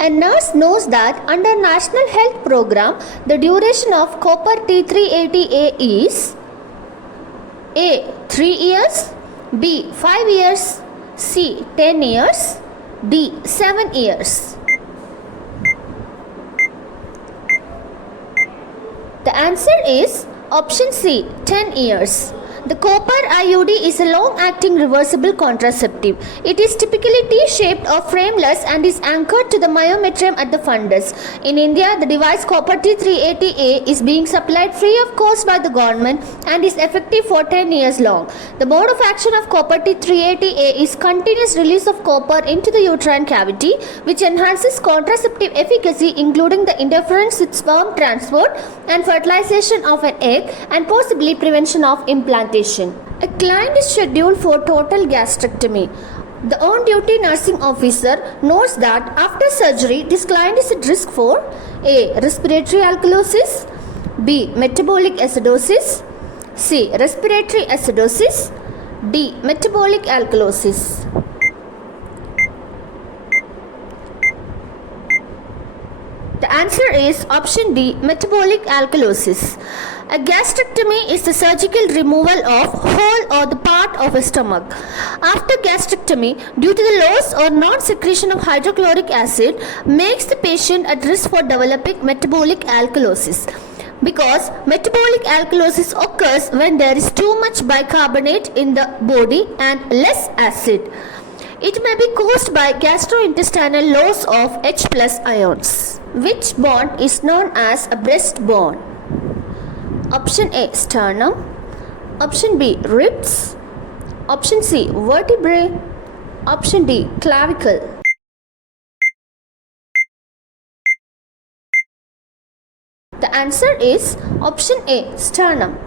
A nurse knows that under National Health Program, the duration of copper T380A is A. 3 years, B. 5 years, C. 10 years, D. 7 years. The answer is option C, 10 years. The copper IUD is a long-acting reversible contraceptive. It is typically T-shaped or frameless and is anchored to the myometrium at the fundus. In India, the device copper T380A is being supplied free of cost by the government and is effective for 10 years long. The mode of action of copper T380A is continuous release of copper into the uterine cavity, which enhances contraceptive efficacy, including the interference with sperm transport and fertilization of an egg, and possibly prevention of implantation. A client is scheduled for total gastrectomy. The on-duty nursing officer knows that after surgery, this client is at risk for A. Respiratory alkalosis, B. Metabolic acidosis, C. Respiratory acidosis, D. Metabolic alkalosis. The answer is option D, metabolic alkalosis. A gastrectomy is the surgical removal of whole or the part of a stomach. After gastrectomy, due to the loss or non-secretion of hydrochloric acid, makes the patient at risk for developing metabolic alkalosis. Because metabolic alkalosis occurs when there is too much bicarbonate in the body and less acid. It may be caused by gastrointestinal loss of H+ ions. Which bone is known as a breast bone? Option A, sternum. Option B, ribs. Option C, vertebrae. Option D, clavicle. The answer is option A, sternum.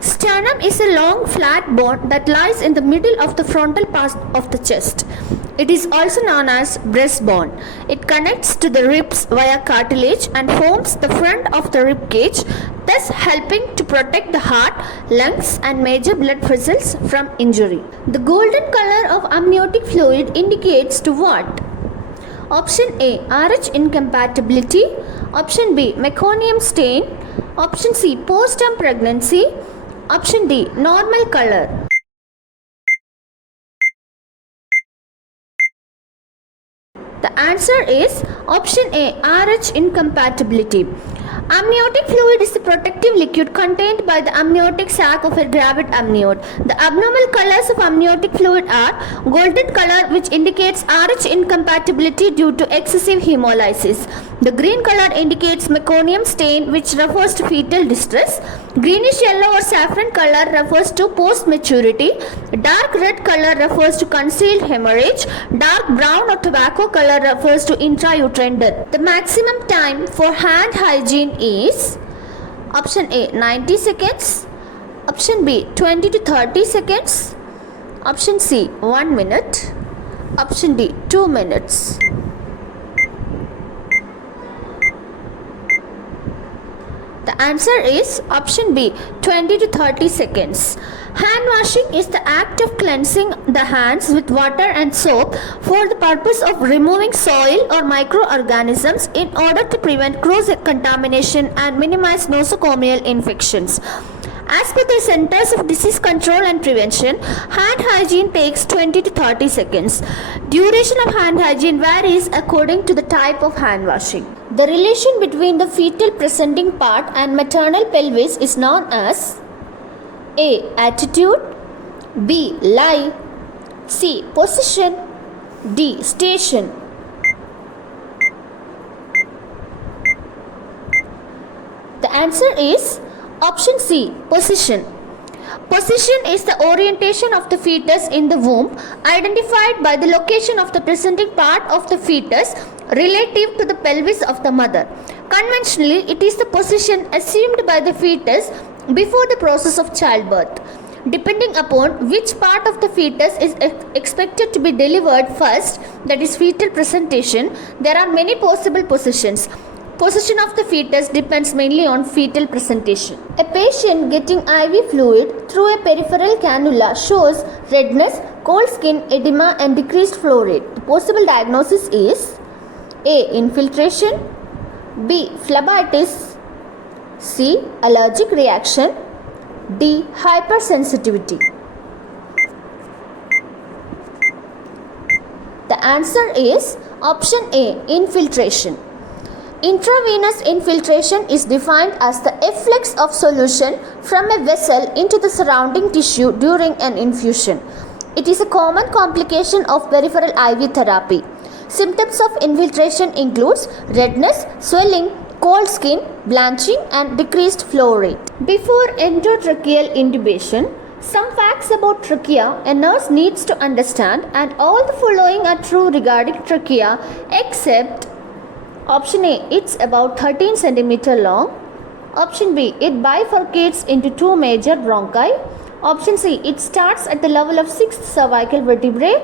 Sternum is a long flat bone that lies in the middle of the frontal part of the chest. It is also known as breastbone. It connects to the ribs via cartilage and forms the front of the rib cage, thus helping to protect the heart, lungs and major blood vessels from injury. The golden color of amniotic fluid indicates to what? Option A, RH incompatibility. Option B, meconium stain. Option C, postpartum pregnancy. Option D, normal color. The answer is option A, RH incompatibility. Amniotic fluid is the protective liquid contained by the amniotic sac of a gravid amniote. The abnormal colors of amniotic fluid are golden color, which indicates RH incompatibility due to excessive hemolysis. The green color indicates meconium stain, which refers to fetal distress. Greenish yellow or saffron color refers to post-maturity. Dark red color refers to concealed hemorrhage. Dark brown or tobacco color refers to intrauterine death. The maximum time for hand hygiene is option A, 90 seconds. Option B, 20 to 30 seconds. Option C, 1 minute. Option D, 2 minutes. The answer is option B, 20 to 30 seconds. Hand washing is the act of cleansing the hands with water and soap for the purpose of removing soil or microorganisms in order to prevent cross contamination and minimize nosocomial infections. As per the Centers of Disease Control and Prevention, hand hygiene takes 20 to 30 seconds. Duration of hand hygiene varies according to the type of hand washing. The relation between the fetal presenting part and maternal pelvis is known as A. Attitude, B. Lie, C. Position, D. Station. The answer is option C, position. Position is the orientation of the fetus in the womb, identified by the location of the presenting part of the fetus relative to the pelvis of the mother. Conventionally, it is the position assumed by the fetus before the process of childbirth. Depending upon which part of the fetus is expected to be delivered first, that is fetal presentation, there are many possible positions. Position of the fetus depends mainly on fetal presentation. A patient getting IV fluid through a peripheral cannula shows redness, cold skin, edema and decreased flow rate. The possible diagnosis is A. Infiltration. B. Phlebitis. C. Allergic reaction. D. Hypersensitivity. The answer is option A. Infiltration. Intravenous infiltration is defined as the efflux of solution from a vessel into the surrounding tissue during an infusion. It is a common complication of peripheral IV therapy. Symptoms of infiltration includes redness, swelling, cold skin, blanching and decreased flow rate. Before endotracheal intubation, some facts about trachea a nurse needs to understand, and all the following are true regarding trachea except option A, it's about 13 cm long. Option B, it bifurcates into two major bronchi. Option C, it starts at the level of 6th cervical vertebrae.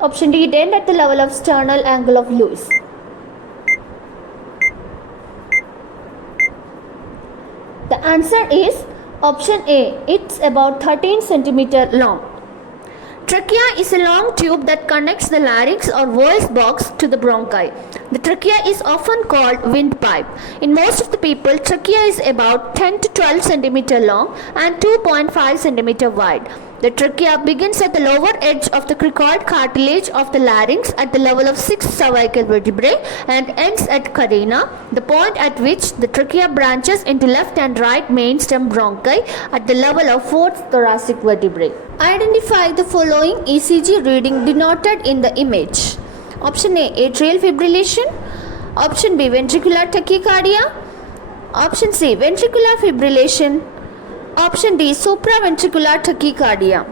Option D, it ends at the level of sternal angle of Lewis. The answer is option A, it's about 13 cm long. Trachea is a long tube that connects the larynx or voice box to the bronchi. The trachea is often called windpipe. In most of the people, trachea is about 10 to 12 cm long and 2.5 cm wide. The trachea begins at the lower edge of the cricoid cartilage of the larynx at the level of 6th cervical vertebrae and ends at carina, the point at which the trachea branches into left and right mainstem bronchi at the level of 4th thoracic vertebrae. Identify the following ECG reading denoted in the image. Option A, atrial fibrillation. Option B, ventricular tachycardia. Option C, ventricular fibrillation. Option D, supraventricular tachycardia.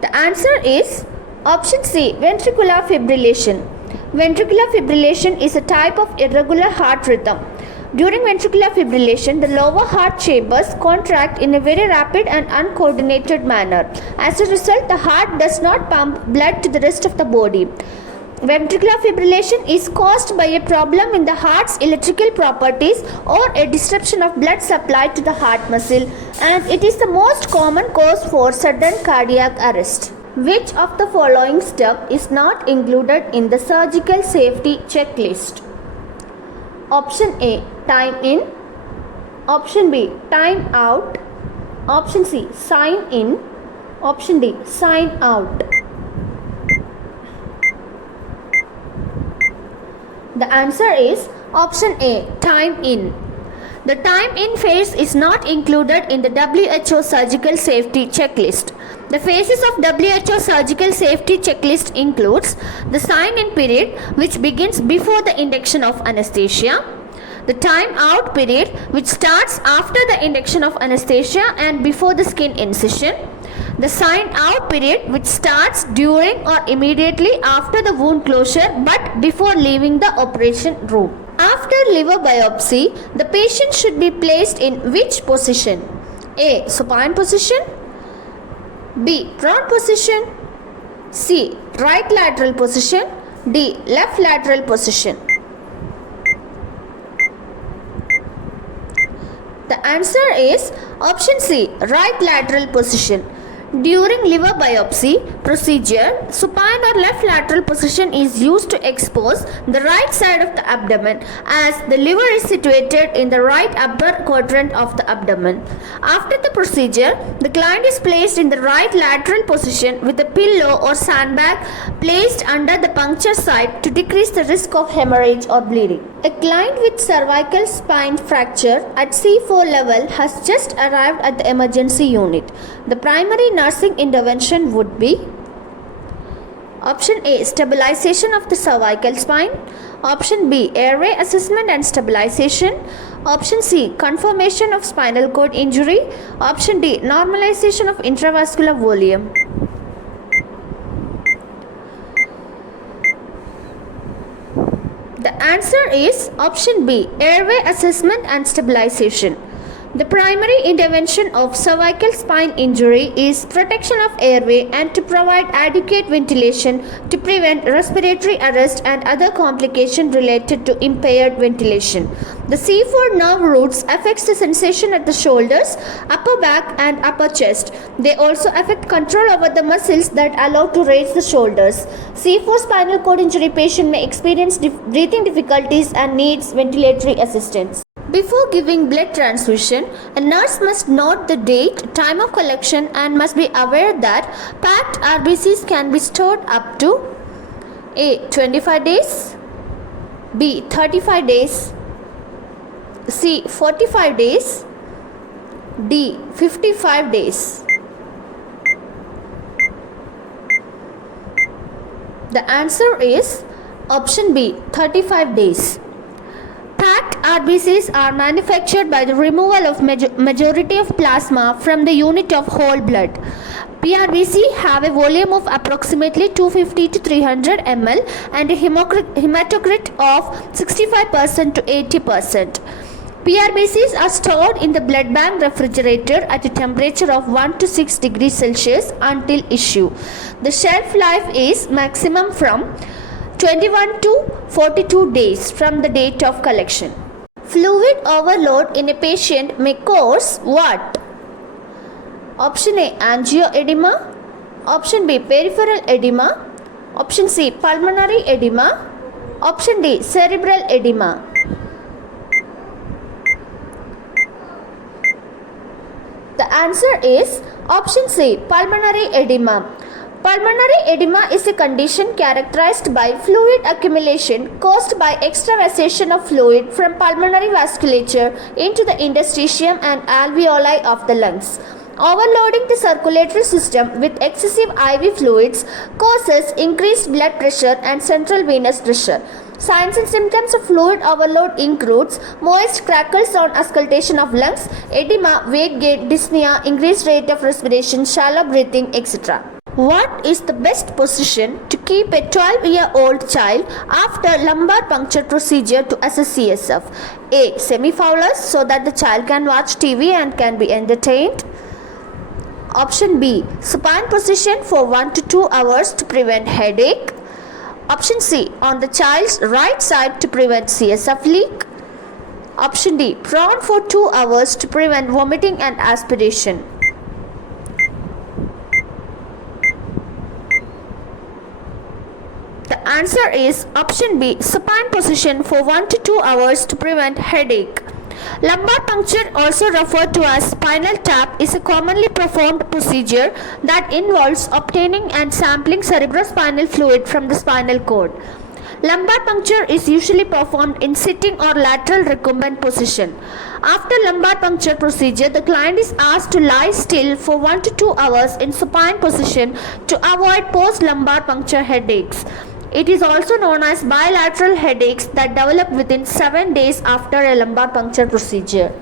The answer is option C, ventricular fibrillation. Ventricular fibrillation is a type of irregular heart rhythm. During ventricular fibrillation, the lower heart chambers contract in a very rapid and uncoordinated manner. As a result, the heart does not pump blood to the rest of the body. Ventricular fibrillation is caused by a problem in the heart's electrical properties or a disruption of blood supply to the heart muscle, and it is the most common cause for sudden cardiac arrest. Which of the following step is not included in the surgical safety checklist? Option A, time in. Option B, time out. Option C, sign in. Option D, sign out. The answer is option A, time in. The time in phase is not included in the WHO surgical safety checklist. The phases of WHO surgical safety checklist includes the sign in period, which begins before the induction of anesthesia, the time out period, which starts after the induction of anesthesia and before the skin incision, the sign out period, which starts during or immediately after the wound closure but before leaving the operation room. After liver biopsy, the patient should be placed in which position? A, supine position. B, prone position. C, right lateral position. D, left lateral position. The answer is option C, right lateral position. During liver biopsy procedure, supine or left lateral position is used to expose the right side of the abdomen, as the liver is situated in the right upper quadrant of the abdomen. After the procedure, the client is placed in the right lateral position with a pillow or sandbag placed under the puncture site to decrease the risk of hemorrhage or bleeding. A client with cervical spine fracture at C4 level has just arrived at the emergency unit. The primary nursing intervention would be option A, stabilization of the cervical spine. Option B, airway assessment and stabilization. Option C, confirmation of spinal cord injury. Option D, normalization of intravascular volume. The answer is option B, airway assessment and stabilization. The primary intervention of cervical spine injury is protection of airway and to provide adequate ventilation to prevent respiratory arrest and other complications related to impaired ventilation. The C4 nerve roots affects the sensation at the shoulders, upper back and upper chest. They also affect control over the muscles that allow to raise the shoulders. C4 spinal cord injury patient may experience breathing difficulties and needs ventilatory assistance. Before giving blood transfusion, a nurse must note the date, time of collection and must be aware that packed RBCs can be stored up to A. 25 days, B. 35 days, C. 45 days, D. 55 days. The answer is option B. 35 days. Packed RBCs are manufactured by the removal of majority of plasma from the unit of whole blood. PRBC have a volume of approximately 250 to 300 ml and a hematocrit of 65% to 80%. PRBCs are stored in the blood bank refrigerator at a temperature of 1 to 6 degrees Celsius until issue. The shelf life is maximum from 21 to 42 days from the date of collection. Fluid overload in a patient may cause what? Option A. Angioedema. Option B. Peripheral edema. Option C. Pulmonary edema. Option D. Cerebral edema. The answer is option C. Pulmonary edema. Pulmonary edema is a condition characterized by fluid accumulation caused by extravasation of fluid from pulmonary vasculature into the interstitium and alveoli of the lungs. Overloading the circulatory system with excessive IV fluids causes increased blood pressure and central venous pressure. Signs and symptoms of fluid overload includes moist crackles on auscultation of lungs, edema, weight gain, dyspnea, increased rate of respiration, shallow breathing, etc. What is the best position to keep a 12-year-old child after lumbar puncture procedure to assess CSF? A. Semi-fowlers so that the child can watch TV and can be entertained. Option B. Supine position for 1 to 2 hours to prevent headache. Option C. On the child's right side to prevent CSF leak. Option D. Prone for 2 hours to prevent vomiting and aspiration. The answer is option B. Supine position for 1 to 2 hours to prevent headache. Lumbar puncture, also referred to as spinal tap, is a commonly performed procedure that involves obtaining and sampling cerebrospinal fluid from the spinal cord. Lumbar puncture is usually performed in sitting or lateral recumbent position. After lumbar puncture procedure, the client is asked to lie still for 1 to 2 hours in supine position to avoid post-lumbar puncture headaches. It is also known as bilateral headaches that develop within 7 days after a lumbar puncture procedure.